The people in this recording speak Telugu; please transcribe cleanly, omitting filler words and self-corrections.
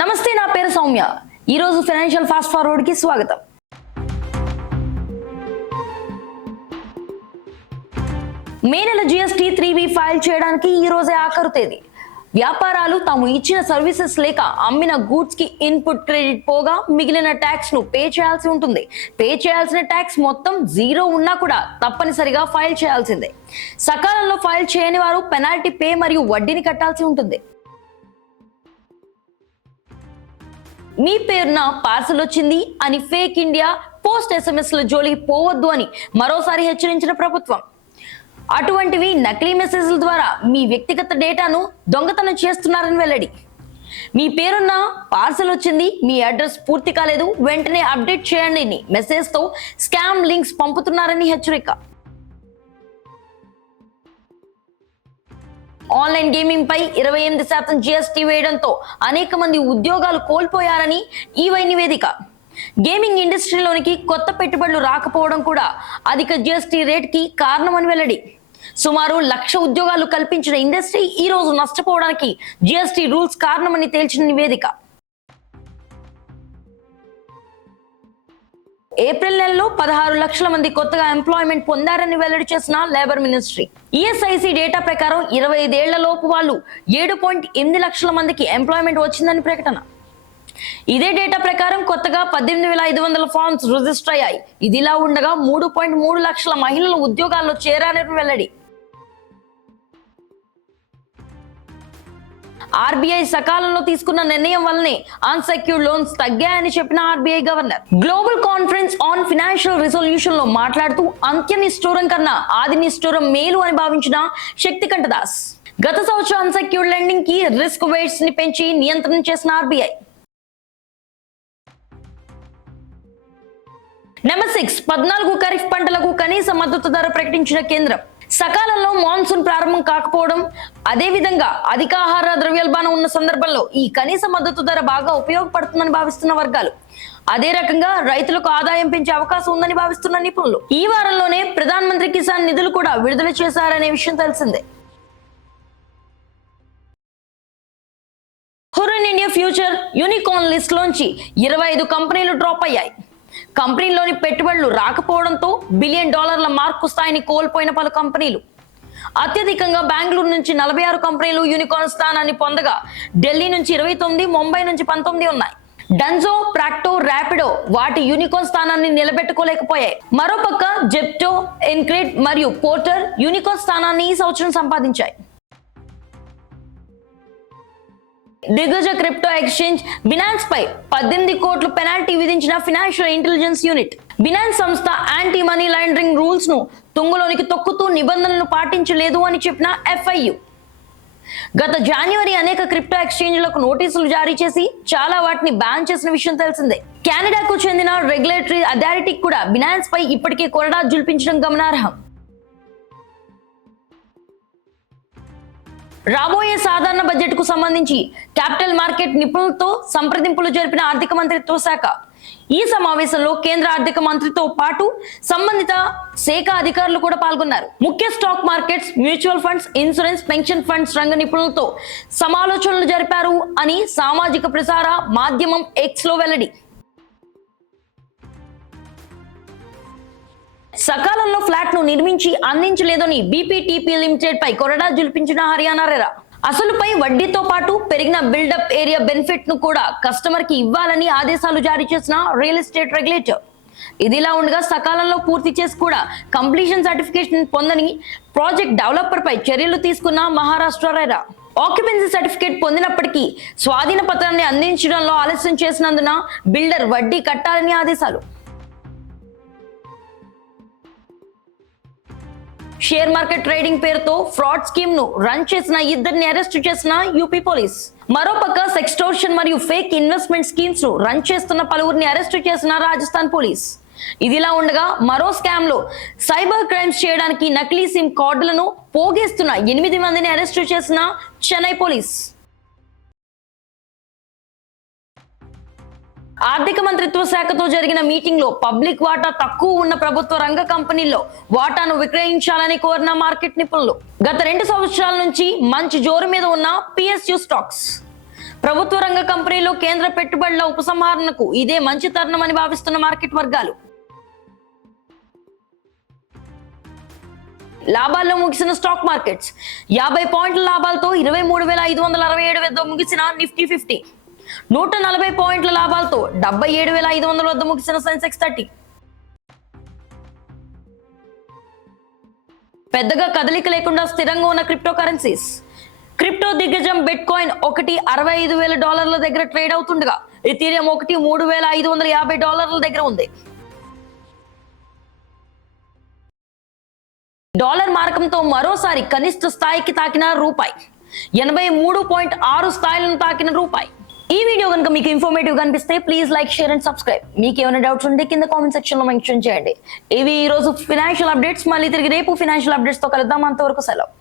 నమస్తే, నా పేరు సౌమ్య. ఈ రోజు ఫైనాన్షియల్ ఫాస్ట్ ఫార్వర్డ్ కి స్వాగతం. మే నెల జిఎస్టీ 3B ఫైల్ చేయడానికి ఈ రోజే ఆఖరు తేదీ. వ్యాపారాలు తాము ఇచ్చిన సర్వీసెస్ లేక అమ్మిన గూడ్స్ కి ఇన్పుట్ క్రెడిట్ పోగా మిగిలిన ట్యాక్స్ ను పే చేయాల్సి ఉంటుంది. పే చేయాల్సిన ట్యాక్స్ మొత్తం జీరో ఉన్నా కూడా తప్పనిసరిగా ఫైల్ చేయాల్సిందే. సకాలంలో ఫైల్ చేయని వారు పెనాల్టీ పే మరియు వడ్డీని కట్టాల్సి ఉంటుంది. మీ పేరున పార్సల్ వచ్చింది అని ఫేక్ ఇండియా పోస్ట్ SMS ల జోలికి పోవద్దు అని మరోసారి హెచ్చరించిన ప్రభుత్వం. అటువంటివి నకిలీ మెసేజ్ల ద్వారా మీ వ్యక్తిగత డేటాను దొంగతనం చేస్తున్నారని వెల్లడి. మీ పేరున్న పార్సల్ వచ్చింది, మీ అడ్రస్ పూర్తి కాలేదు, వెంటనే అప్డేట్ చేయండి మెసేజ్ తో స్కామ్ లింక్స్ పంపుతున్నారని హెచ్చరిక. ఆన్లైన్ గేమింగ్ పై 28% GST వేయడంతో అనేక మంది ఉద్యోగాలు కోల్పోయారని ఈవై నివేదిక. గేమింగ్ ఇండస్ట్రీలోనికి కొత్త పెట్టుబడులు రాకపోవడం కూడా అధిక GST రేట్ కి కారణమని వెల్లడి. సుమారు 1,00,000 ఉద్యోగాలు కల్పించిన ఇండస్ట్రీ ఈ రోజు నష్టపోవడానికి GST రూల్స్ కారణమని తేల్చిన నివేదిక. ఏప్రిల్ నెలలో 16 లక్షల మంది కొత్తగా ఎంప్లాయ్మెంట్ పొందారని వెల్లడి చేసిన లేబర్ మినిస్ట్రీ. ESIC డేటా ప్రకారం 25 ఏళ్ల లోపు వాళ్ళు 7.8 లక్షల మందికి ఎంప్లాయ్మెంట్ వచ్చిందని ప్రకటన. ఇదే డేటా ప్రకారం కొత్తగా 18,500 ఫార్మ్స్ రిజిస్టర్ అయ్యాయి. ఇదిలా ఉండగా 3.3 లక్షల మహిళలు ఉద్యోగాల్లో చేరారని వెల్లడి. RBI సకాలంలో తీసుకున్న నిర్ణయం వల్లనే అన్సెక్యూర్డ్ లోన్స్ తగ్గాయని చెప్పిన RBI governor. Global conference on financial resolution లో మాట్లాడుతూ అంత్య నిష్ఠూరం కన్నా ఆది నిష్ఠూరం మేలు అని భావించిన శక్తికంఠ దాస్. గత సంవత్సరం అన్సెక్యూర్డ్ లెండింగ్ కి రిస్క్ వెయిట్స్ ని పెంచి నియంత్రణ చేసిన RBI. నెంబర్ 6, 14 ఖరీఫ్ పంటలకు కనీస మద్దతు ధర ప్రకటించిన కేంద్రం. సకాలంలో మాన్సూన్ ప్రారంభం కాకపోవడం, అదే విధంగా అధిక ఆహార ద్రవ్యోల్బణం ఉన్న సందర్భంలో ఈ కనీస మద్దతు ధర బాగా ఉపయోగపడుతుందని భావిస్తున్న వర్గాలు, అదే రకంగా రైతులకు ఆదాయం పెంచే అవకాశం ఉందని భావిస్తున్న నిపుణులు. ఈ వారంలోనే ప్రధాన మంత్రి కిసాన్ నిధులు కూడా విడుదల చేశారనే విషయం తెలిసిందే. Hurun India future unicorn list లోంచి 25 కంపెనీలు డ్రాప్ అయ్యాయి. కంపెనీలోని పెట్టుబడులు రాకపోవడంతో $1 బిలియన్ మార్కు స్థాయిని కోల్పోయిన పలు కంపెనీలు. అత్యధికంగా బెంగళూరు నుంచి 46 కంపెనీలు యూనికార్న్ స్థానాన్ని పొందగా ఢిల్లీ నుంచి 29, ముంబై నుంచి 19 ఉన్నాయి. డన్జో, ప్రాక్టో, ర్యాపిడో వాటి యూనికార్న్ స్థానాన్ని నిలబెట్టుకోలేకపోయాయి. మరోపక్క జెప్టో, ఎన్క్రెడ్ మరియు పోర్టర్ యూనికార్న్ స్థానాన్ని ఈ సంవత్సరం సంపాదించాయి. దిగ్గజ క్రిప్టో ఎక్స్చేంజ్ బినాన్స్ పై 18 కోట్ల పెనాల్టీ విధించిన ఫైనాన్షియల్ ఇంటెలిజెన్స్ యూనిట్. బినాన్స్ సంస్థ యాంటీ మనీ లాండరింగ్ రూల్స్ ను తుంగలోనికి తొక్కుతూ నిబంధనలను పాటించలేదు అని చెప్పిన FIU. గత జనవరి అనేక క్రిప్టో ఎక్స్చేంజ్లకు నోటీసులు జారీ చేసి చాలా వాటిని బ్యాన్ చేసిన విషయం తెలిసిందే. కెనడాకు చెందిన రెగ్యులేటరీ అథారిటీ కూడా బినాన్స్ పై ఇప్పటికే కొరడా జుల్పించడం గమనార్హం. రాబోయే సాధారణ బడ్జెట్ కు సంబంధించి క్యాపిటల్ మార్కెట్ నిపుణులతో సంప్రదింపులు జరిపిన ఆర్థిక మంత్రిత్వ శాఖ. ఈ సమావేశంలో కేంద్ర ఆర్థిక మంత్రితో పాటు సంబంధిత శాఖ అధికారులు కూడా పాల్గొన్నారు. ముఖ్య stock markets, mutual funds, insurance, pension funds రంగ నిపుణులతో సమాలోచనలు జరిపారు అని సామాజిక ప్రసార మాధ్యమం X లో వెల్లడి. సకాలంలో ఫ్లాట్ ను నిర్మించి అందించలేదని BPTP లిమిటెడ్ పై కొరడా జుల్పించిన హర్యానా రెరా. అసలుపై వడ్డీతో పాటు పెరిగిన బిల్డప్ ఏరియా బెనిఫిట్ ను కూడా కస్టమర్ కి ఇవ్వాలని ఆదేశాలు జారీ చేసిన రియల్ ఎస్టేట్ రెగ్యులేటర్. ఇదిలా ఉండగా సకాలంలో పూర్తి చేసి కూడా కంప్లీషన్ సర్టిఫికేషన్ పొందని ప్రాజెక్ట్ డెవలపర్ పై చర్యలు తీసుకున్న మహారాష్ట్ర రెరా. ఆక్యుపెన్సీ సర్టిఫికేట్ పొందినప్పటికీ స్వాధీన పత్రాన్ని అందించడంలో ఆలస్యం చేసినందున బిల్డర్ వడ్డీ కట్టాలని ఆదేశాలు. షేర్ మార్కెట్ ట్రేడింగ్ పేరుతో ఫ్రాడ్ స్కీమ్ ను రన్ చేసిన 2 అరెస్టు చేసిన యూపీ పోలీస్. మరోపక్క సెక్స్టోర్షన్ మరియు ఫేక్ ఇన్వెస్ట్మెంట్ స్కీమ్స్ ను రన్ చేస్తున్న పలువురిని అరెస్టు చేసిన రాజస్థాన్ పోలీస్. ఇదిలా ఉండగా మరో స్కామ్ లో సైబర్ క్రైమ్స్ చేయడానికి నకిలీ సిమ్ కార్డులను పోగేస్తున్న 8 మందిని అరెస్టు చేసిన చెన్నై పోలీస్. ఆర్థిక మంత్రిత్వ శాఖతో జరిగిన మీటింగ్ లో పబ్లిక్ వాటా తక్కువ ఉన్న ప్రభుత్వ రంగ కంపెనీల్లో వాటాను విక్రయించాలని కోరిన మార్కెట్ నిపుణులు. గత 2 సంవత్సరాల నుంచి మంచి జోరు మీద ఉన్న PSU స్టాక్స్ ప్రభుత్వ రంగ కంపెనీలో కేంద్ర పెట్టుబడుల ఉపసంహరణకు ఇదే మంచి తరుణమని భావిస్తున్న మార్కెట్ వర్గాలు. లాభాల్లో ముగిసిన స్టాక్ మార్కెట్స్ 50 పాయింట్ల లాభాలతో 23,567 వద్ద ముగిసిన నిఫ్టీ 50, 140 పాయింట్ల లాభాలతో 77,500 వద్ద ముగిసిన సెన్సెక్స్ 30. పెద్దగా కదలిక లేకుండా స్థిరంగా ఉన్న క్రిప్టో కరెన్సీస్. క్రిప్టో దిగ్గజం బిట్ కాయిన్ ఒకటి $65,000 దగ్గర ట్రేడ్ అవుతుండగా ఇథీరియం ఒకటి $3,550 దగ్గర ఉంది. డాలర్ మారకంతో మరోసారి కనిష్ట స్థాయికి తాకిన రూపాయి, 83.6 స్థాయిలను తాకిన రూపాయి. ఈ వీడియో కనుక మీకు ఇన్ఫర్మేటివ్ కనిపిస్తే please like, share and subscribe. మీకు ఏమైనా డౌట్స్ ఉంటే కింద కామెంట్ సెక్షన్ లో మెన్షన్ చేయండి. ఇవి ఈ రోజు ఫినాన్షియల్ అప్డేట్స్. మళ్ళీ తిరిగి రేపు ఫినాన్షియల్ అప్డేట్స్ తో కలుద్దాం. అంతవరకు సెలవు.